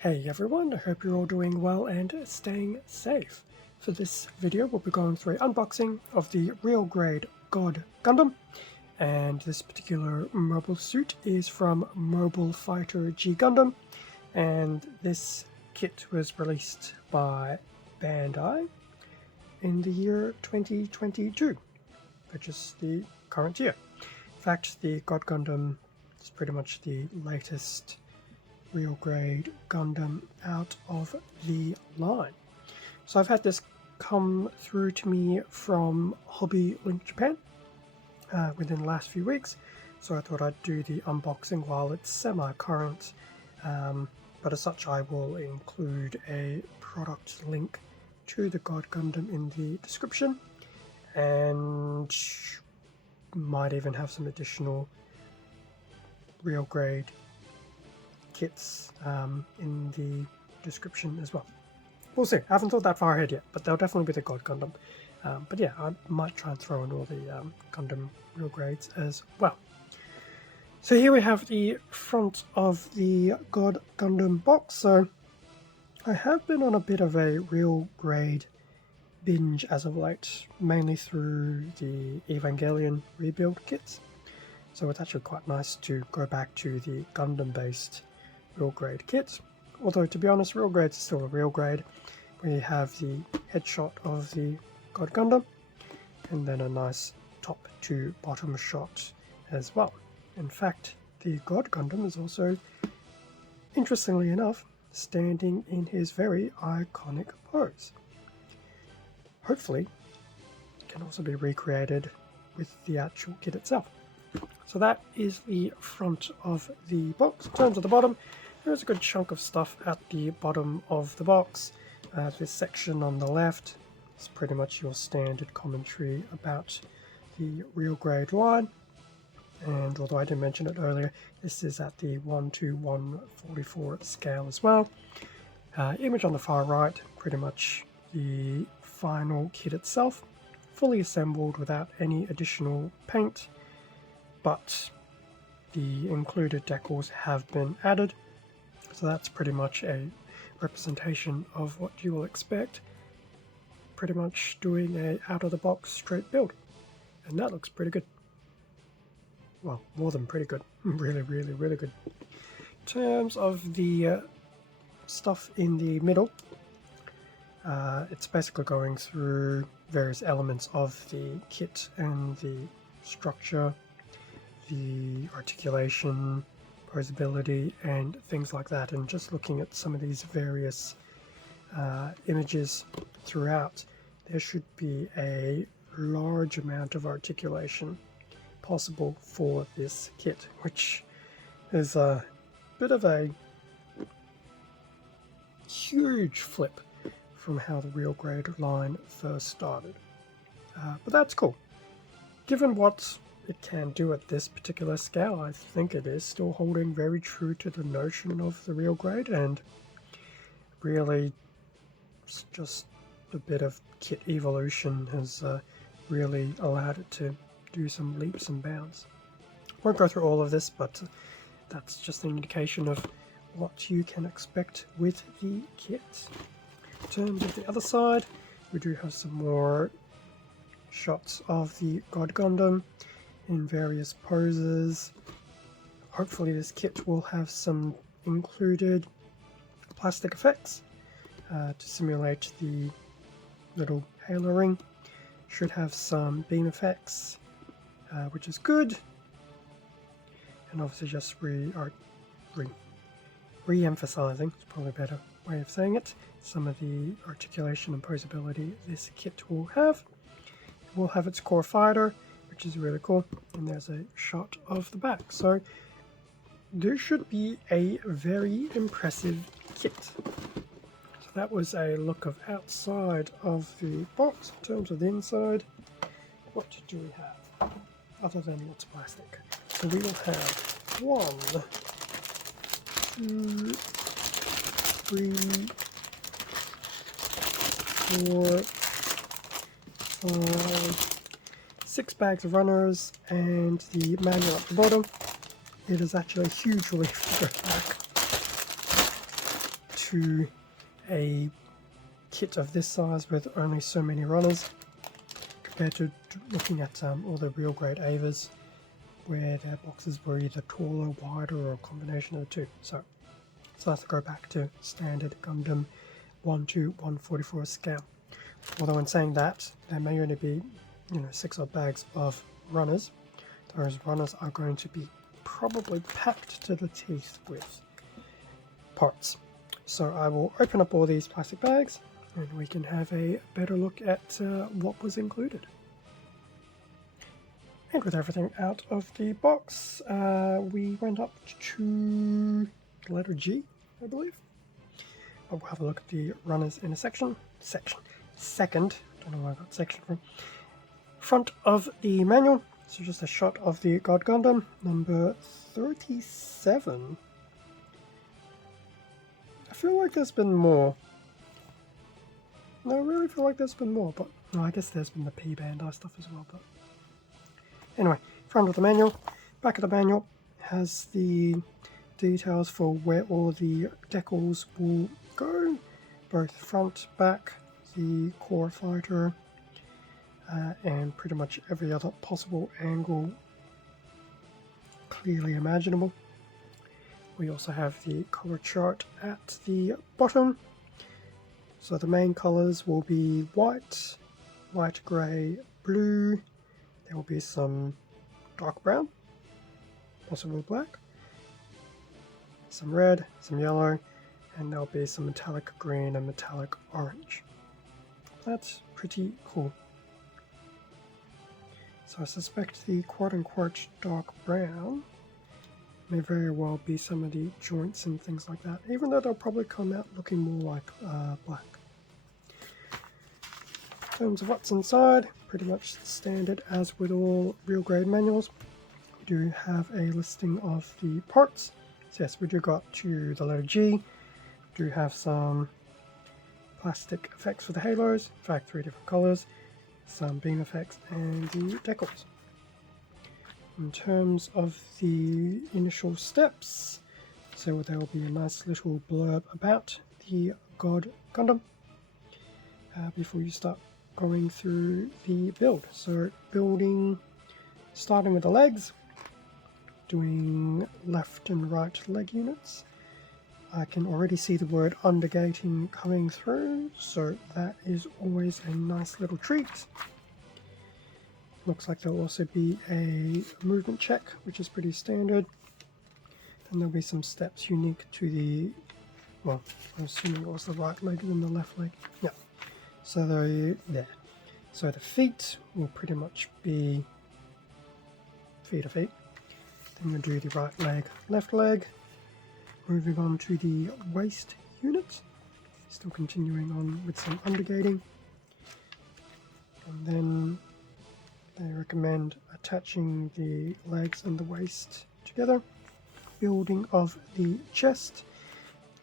Hey everyone, I hope you're all doing well and staying safe. For this video we'll be going through an unboxing of the real grade God Gundam, and this particular mobile suit is from Mobile Fighter G Gundam, and this kit was released by Bandai in the year 2022, which is the current year. In fact, the God Gundam is pretty much the latest real grade Gundam out of the line. So I've had this come through to me from Hobby Link Japan within the last few weeks, so I thought I'd do the unboxing while it's semi-current, but as such I will include a product link to the God Gundam in the description, and might even have some additional real grade kits in the description as well. We'll see. I haven't thought that far ahead yet, but they'll definitely be the God Gundam. But yeah, I might try and throw in all the Gundam real grades as well. So here we have the front of the God Gundam box. So I have been on a bit of a real grade binge as of late, mainly through the Evangelion rebuild kits. So it's actually quite nice to go back to the Gundam based real grade kit, although to be honest, real grade is still a real grade. We have the headshot of the God Gundam and then a nice top to bottom shot as well. In fact, the God Gundam is also, interestingly enough, standing in his very iconic pose. Hopefully it can also be recreated with the actual kit itself. So that is the front of the box. In terms of the bottom, there's a good chunk of stuff at the bottom of the box. This section on the left is pretty much your standard commentary about the real grade line. And although I didn't mention it earlier, this is at the 1:144 scale as well. Image on the far right, pretty much the final kit itself, fully assembled without any additional paint, but the included decals have been added. So that's pretty much a representation of what you will expect, pretty much doing a out-of-the-box straight build. And that looks pretty good. Well, more than pretty good. Really, really, really good. In terms of the stuff in the middle, it's basically going through various elements of the kit and the structure, the articulation, posability, and things like that, and just looking at some of these various images throughout, there should be a large amount of articulation possible for this kit, which is a bit of a huge flip from how the real grade line first started. But that's cool. Given what it can do at this particular scale, I think it is still holding very true to the notion of the real grade, and really just a bit of kit evolution has really allowed it to do some leaps and bounds. Won't go through all of this, but that's just an indication of what you can expect with the kit. In terms of the other side, we do have some more shots of the God Gundam in various poses. Hopefully this kit will have some included plastic effects to simulate the little halo ring. Should have some beam effects, which is good, and obviously just re-emphasizing, it's probably a better way of saying it, some of the articulation and posability this kit will have. It will have its core fighter, which is really cool, and there's a shot of the back. So there should be a very impressive kit. So that was a look of outside of the box. In terms of the inside, what do we have other than lots of plastic? So we will have 1, 2, 3, 4, 5, 6 bags of runners, and the manual at the bottom. It is actually a huge relief to go back to a kit of this size with only so many runners compared to looking at all the real grade Avas where their boxes were either taller, wider, or a combination of the two. So it's nice to go back to standard Gundam 1 to 144 scale. Although in saying that, there may only be 6 odd bags of runners. Those runners are going to be probably packed to the teeth with parts. So I will open up all these plastic bags and we can have a better look at what was included. And with everything out of the box, we went up to the letter G, I believe. But we'll have a look at the runners in a second. Don't know where I got section from. Front of the manual. So just a shot of the God Gundam, number 37. I feel like there's been more. No, I really feel like there's been more, but no, I guess there's been the Bandai stuff as well. But anyway, front of the manual. Back of the manual has the details for where all the decals will go, both front, back, the core fighter, and pretty much every other possible angle clearly imaginable. We also have the color chart at the bottom. So the main colors will be white, light grey, blue. There will be some dark brown, possibly black, some red, some yellow, and there'll be some metallic green and metallic orange. That's pretty cool. So I suspect the quote-unquote dark brown may very well be some of the joints and things like that, even though they'll probably come out looking more like black. In terms of what's inside, pretty much standard as with all real grade manuals. We do have a listing of the parts. So yes, we do got to the letter G. We do have some plastic effects for the halos, in fact 3 different colors, some beam effects, and the decals. In terms of the initial steps, so there will be a nice little blurb about the God Gundam before you start going through the build. So starting with the legs, doing left and right leg units. I can already see the word undergating coming through, so that is always a nice little treat. Looks like there'll also be a movement check, which is pretty standard. Then there'll be some steps unique to the, well, I'm assuming it was the right leg and the left leg. Yeah. So there. So the feet will pretty much be feet to feet. Then we'll do the right leg, left leg. Moving on to the waist unit. Still continuing on with some undergating. And then they recommend attaching the legs and the waist together. Building of the chest.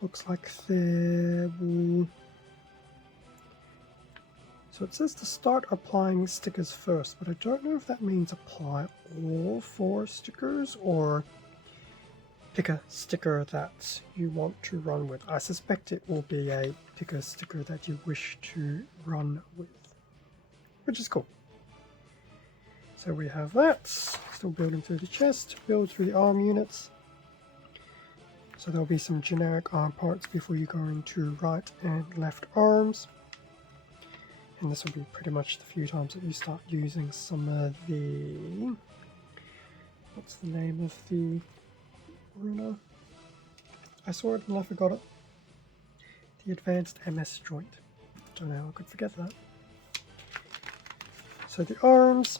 Looks like there will... So it says to start applying stickers first, but I don't know if that means apply all 4 stickers or pick a sticker that you want to run with. I suspect it will be a pick a sticker that you wish to run with, which is cool. So we have that, still building through the chest, build through the arm units. So there'll be some generic arm parts before you go into right and left arms. And this will be pretty much the few times that you start using some of the... What's the name of the runner? I saw it and I forgot it. The advanced MS joint. Don't know how I could forget that. So the arms,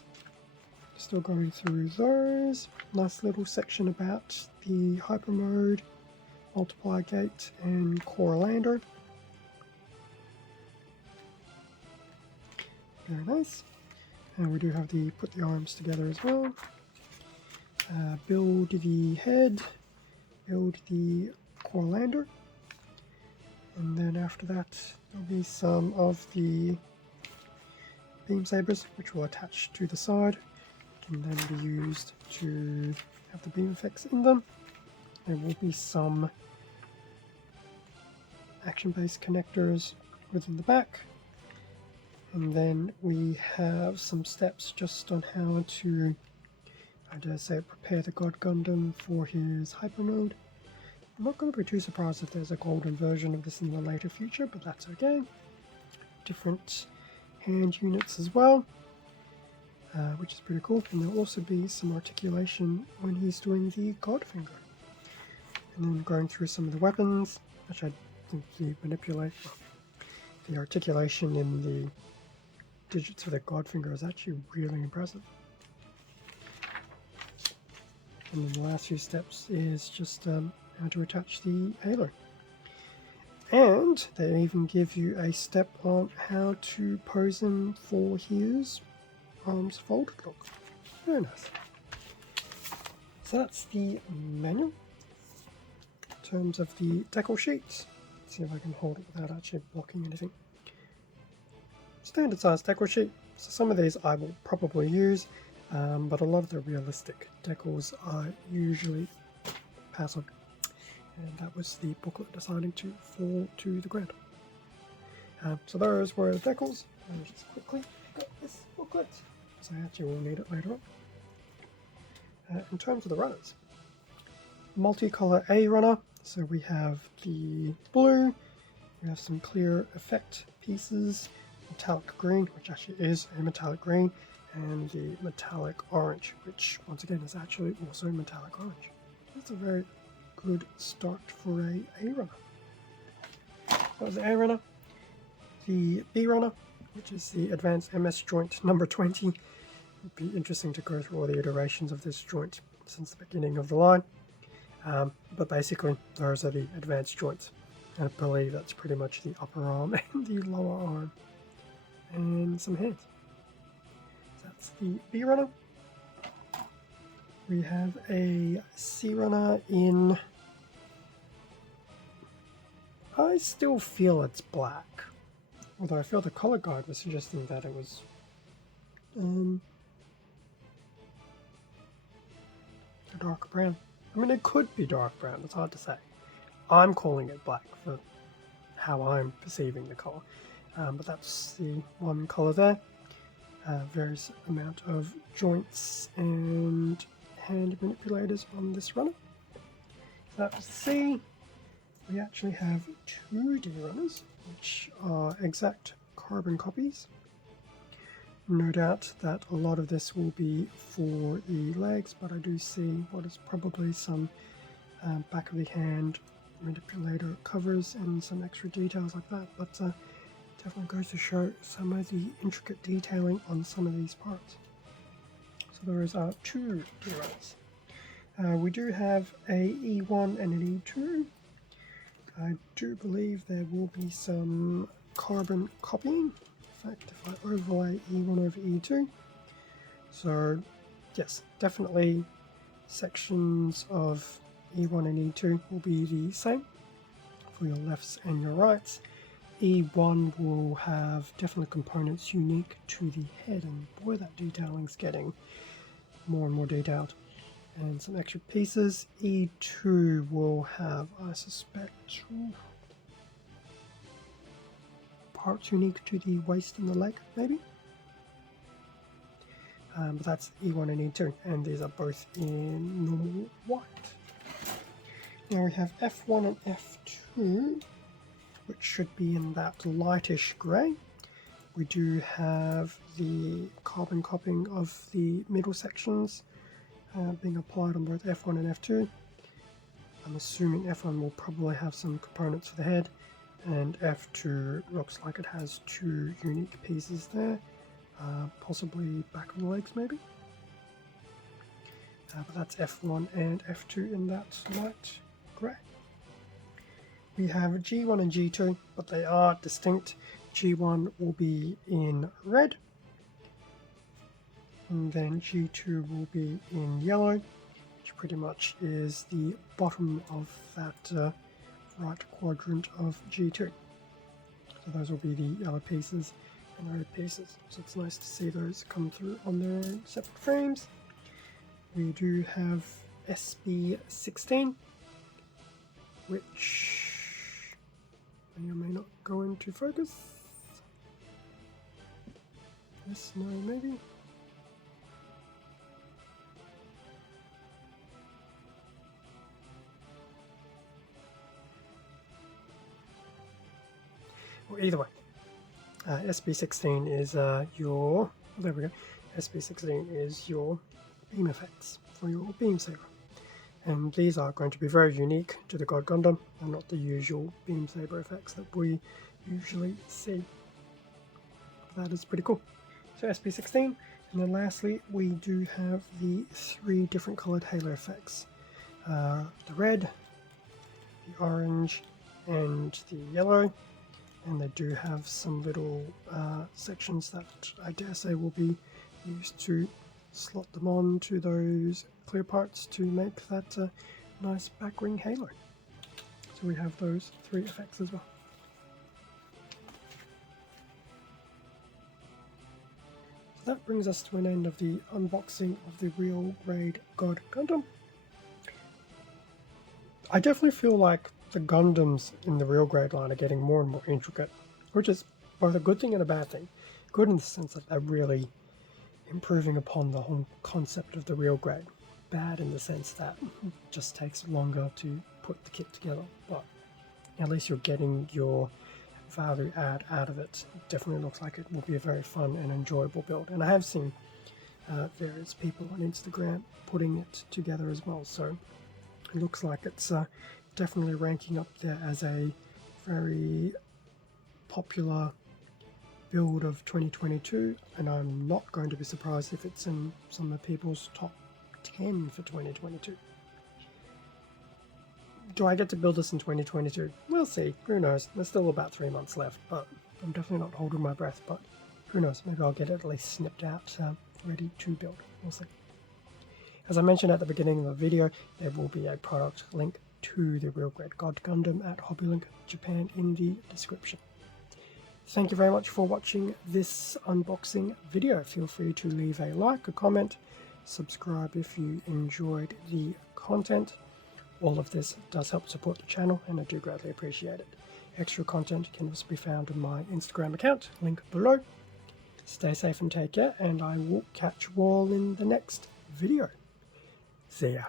still going through those. Nice little section about the hyper mode, multiply gate, and core lander. Very nice. And we do have the put the arms together as well. Build the head, build the core lander, and then after that there'll be some of the beam sabers which will attach to the side, can then be used to have the beam effects in them. There will be some action-based connectors within the back. And then we have some steps just on how to, I dare say, prepare the God Gundam for his hyper mode. I'm not going to be too surprised if there's a golden version of this in the later future, but that's okay. Different hand units as well, which is pretty cool. And there'll also be some articulation when he's doing the God finger. And then going through some of the weapons, which I think the articulation in the digits of the God finger is actually really impressive. And then the last few steps is just how to attach the halo. And they even give you a step on how to pose him for his arms folded look. Very nice. So that's the manual. In terms of the decal sheets, let's see if I can hold it without actually blocking anything. Standard size decal sheet. So some of these I will probably use, but a lot of the realistic decals I usually pass on. And that was the booklet deciding to fall to the ground. So those were the decals. Let me just quickly pick up this booklet, so I actually will need it later on. In terms of the runners, multicolor A runner. So we have the blue, we have some clear effect pieces, metallic green, which actually is a metallic green, and the metallic orange, which once again is actually also metallic orange. That's a very good start for a runner. That was the A runner. The B runner, which is the advanced MS joint number 20. It'd be interesting to go through all the iterations of this joint since the beginning of the line. But basically, those are the advanced joints. And I believe that's pretty much the upper arm and the lower arm. And some hands. So that's the B runner. We have a C runner in... I still feel it's black. Although I feel the color guide was suggesting that it was... a dark brown. I mean, it could be dark brown, it's hard to say. I'm calling it black for how I'm perceiving the color. But that's the one color there. Various amount of joints and hand manipulators on this runner. So that was C. We actually have two D runners, which are exact carbon copies. No doubt that a lot of this will be for the legs, but I do see what is probably some back of the hand manipulator covers and some extra details like that, but definitely goes to show some of the intricate detailing on some of these parts. So there is two D runners. We do have a E1 and an E2. I do believe there will be some carbon copying. In fact, if I overlay E1 over E2, so yes, definitely sections of E1 and E2 will be the same for your lefts and your rights. E1 will have definitely components unique to the head, and boy, that detailing's getting more and more detailed. And some extra pieces. E2 will have, I suspect, parts unique to the waist and the leg, maybe? But that's E1 and E2, and these are both in normal white. Now we have F1 and F2, which should be in that lightish grey. We do have the carbon copying of the middle sections being applied on both F1 and F2. I'm assuming F1 will probably have some components for the head, and F2 looks like it has two unique pieces there, possibly back of the legs maybe. But that's F1 and F2 in that light grey. We have G1 and G2, but they are distinct. G1 will be in red, and then G2 will be in yellow, which pretty much is the bottom of that right quadrant of G2. So those will be the yellow pieces and red pieces. So it's nice to see those come through on their own separate frames. We do have SB16, which May or may not go into focus. Yes, no, maybe. Well, either way, SB16 is your, there we go, SB16 is your beam effects for your beam saber. And these are going to be very unique to the God Gundam and not the usual beam saber effects that we usually see. That is pretty cool. So SB16, and then lastly we do have the 3 different colored halo effects. The red, the orange, and the yellow. And they do have some little sections that I dare say will be used to slot them on to those clear parts to make that nice back ring halo. So we have those 3 effects as well. So that brings us to an end of the unboxing of the real grade God Gundam. I definitely feel like the Gundams in the real grade line are getting more and more intricate, which is both a good thing and a bad thing. Good in the sense that they're really improving upon the whole concept of the real grade. Bad in the sense that it just takes longer to put the kit together, but at least you're getting your value add out of it. It definitely looks like it will be a very fun and enjoyable build, and I have seen various people on Instagram putting it together as well, so it looks like it's definitely ranking up there as a very popular build of 2022, and I'm not going to be surprised if it's in some of people's top 10 for 2022. Do I get to build this in 2022? We'll see. Who knows? There's still about 3 months left, but I'm definitely not holding my breath, but who knows? Maybe I'll get it at least snipped out, ready to build. We'll see. As I mentioned at the beginning of the video, there will be a product link to the real grade God Gundam at HobbyLink Japan in the description. Thank you very much for watching this unboxing video. Feel free to leave a like, a comment, subscribe if you enjoyed the content. All of this does help support the channel and I do greatly appreciate it. Extra content can also be found on my Instagram account, link below. Stay safe and take care, and I will catch you all in the next video. See ya.